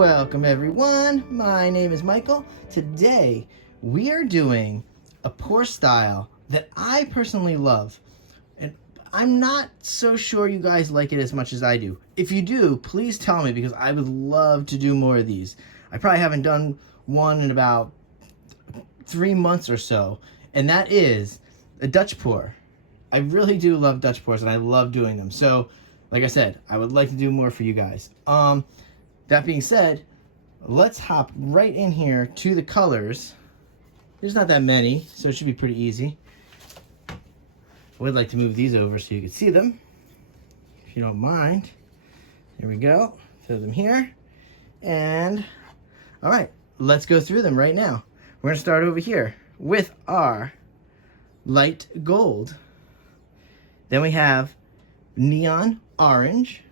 Welcome everyone, my name is Michael. Today we are doing a pour style that I personally love, and I'm not so sure you guys like it as much as I do. If you do, please tell me, because I would love to do more of these. I probably haven't done one in about 3 months or so, and that is a Dutch pour. I really do love Dutch pours, and I love doing them. So like I said, I would like to do more for you guys. That being said, let's hop right in here to the colors. There's not that many, so it should be pretty easy. I would like to move these over so you can see them, if you don't mind. Here we go. Throw them here. And, all right, let's go through them right now. We're going to start over here with our light gold. Then we have neon orange.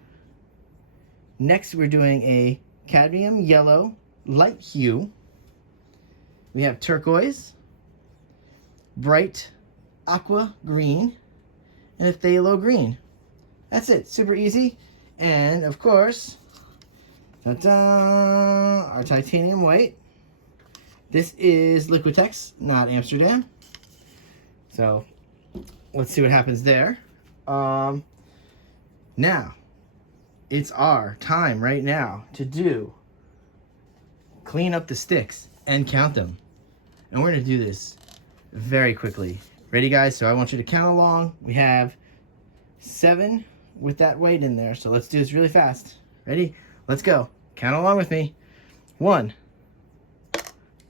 Next, we're doing a cadmium yellow light hue. We have turquoise, bright aqua green, and a phthalo green. That's it, super easy. And of course, ta-da, our titanium white. This is Liquitex, not Amsterdam. So let's see what happens there. Now, it's our time right now to clean up the sticks and count them. And we're gonna do this very quickly. Ready, guys? So I want you to count along. We have 7 with that weight in there. So let's do this really fast. Ready? Let's go. Count along with me. 1,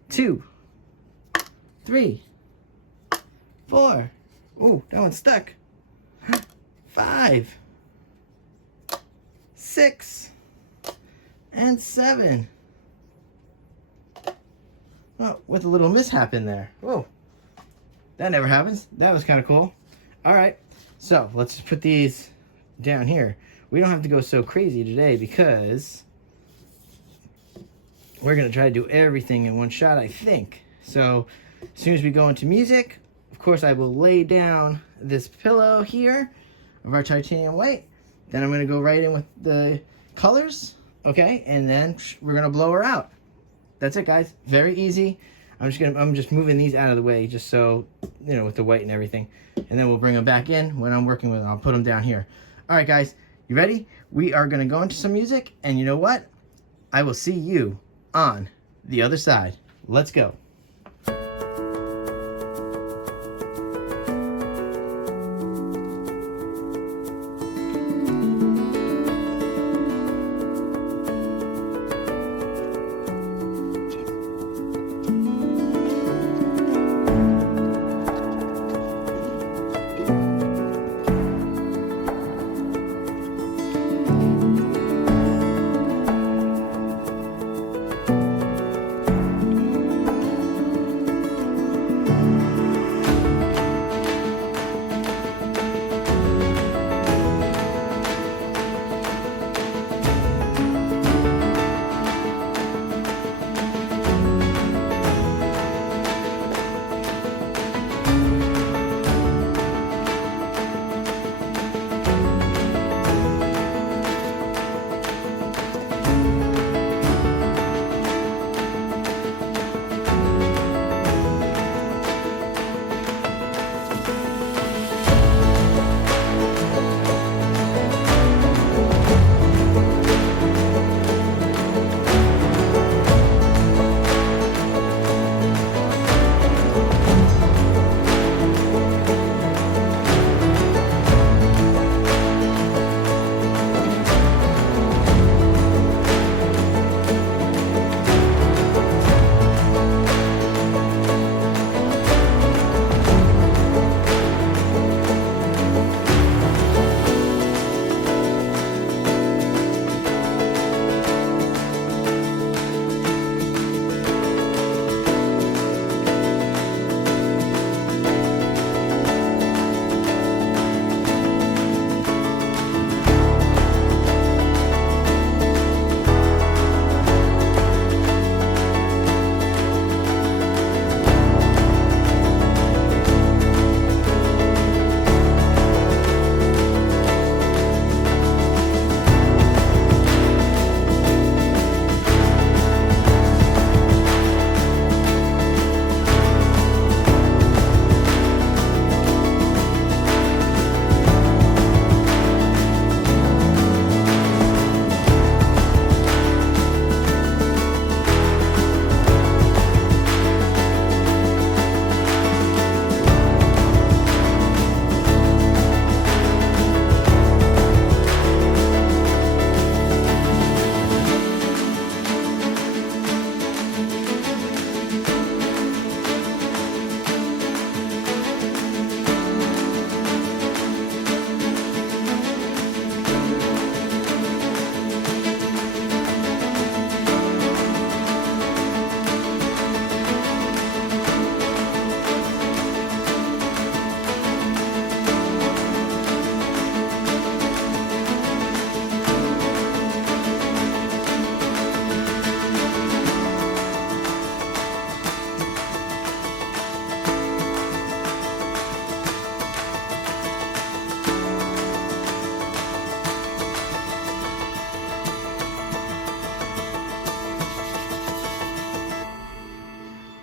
2, 3, 4. Ooh, that one's stuck. 5, 6, and 7. Well, with a little mishap in there. Whoa, that never happens. That was kind of cool. All right, so let's just put these down here. We don't have to go so crazy today because we're gonna try to do everything in one shot, I think. So as soon as we go into music, of course, I will lay down this pillow here of our titanium white. Then I'm going to go right in with the colors, okay? And then we're going to blow her out. That's it, guys. Very easy. I'm just moving these out of the way just so, you know, with the white and everything. And then we'll bring them back in when I'm working with them. I'll put them down here. All right, guys. You ready? We are going to go into some music. And you know what? I will see you on the other side. Let's go.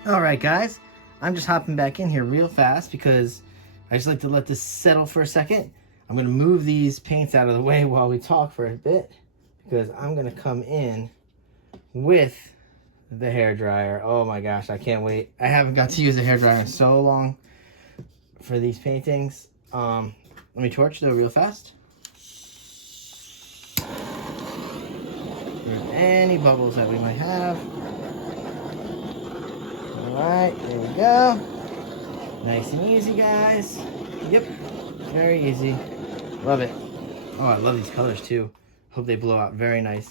All right, guys, I'm just hopping back in here real fast because I just like to let this settle for a second. I'm gonna move these paints out of the way while we talk for a bit because I'm gonna come in with the hairdryer. Oh my gosh, I can't wait. I haven't got to use a hairdryer in so long for these paintings. Let me torch though real fast. There's any bubbles that we might have. Alright, there we go. Nice and easy, guys. Yep, very easy. Love it. Oh, I love these colors too. Hope they blow out very nice.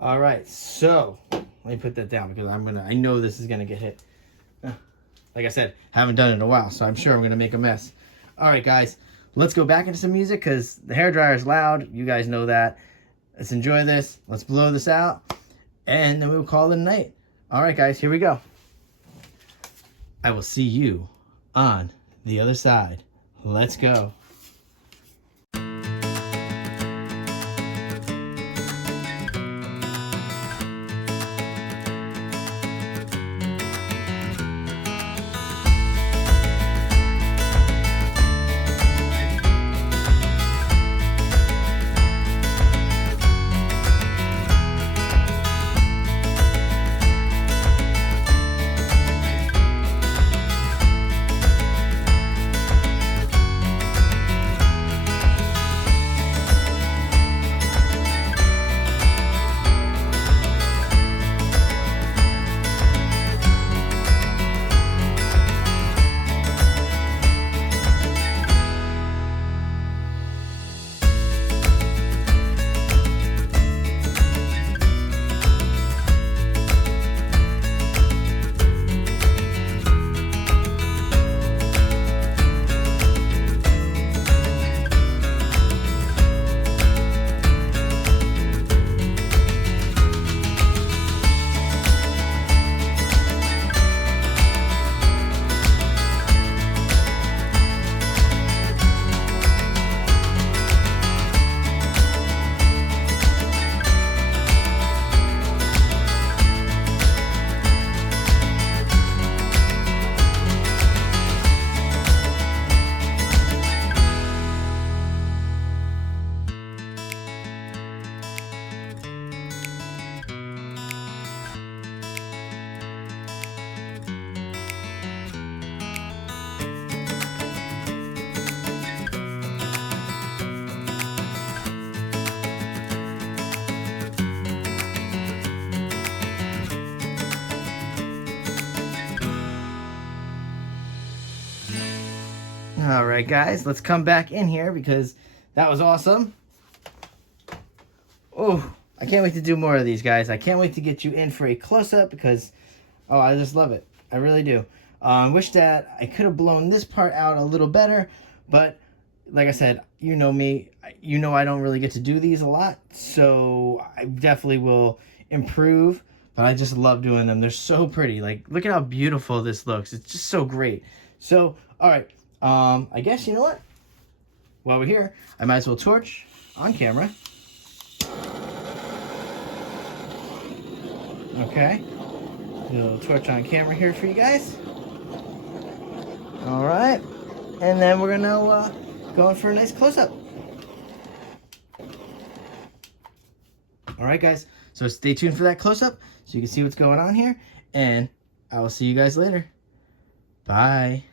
Alright, so let me put that down because I know this is gonna get hit. Like I said, haven't done it in a while, so I'm sure I'm gonna make a mess. Alright guys, let's go back into some music because the hairdryer is loud. You guys know that. Let's enjoy this. Let's blow this out. And then we'll call it a night. Alright guys, here we go. I will see you on the other side. Let's go. All right, guys, let's come back in here because that was awesome. Oh, I can't wait to do more of these, guys. I can't wait to get you in for a close-up because, oh, I just love it. I really do. I wish that I could have blown this part out a little better, but like I said, you know me. You know I don't really get to do these a lot, so I definitely will improve, but I just love doing them. They're so pretty. Like, look at how beautiful this looks. It's just so great. So, all right. I guess, you know what? While we're here, I might as well torch on camera. Okay. Do a little torch on camera here for you guys. All right. And then we're going to go in for a nice close-up. All right, guys. So stay tuned for that close-up so you can see what's going on here. And I will see you guys later. Bye.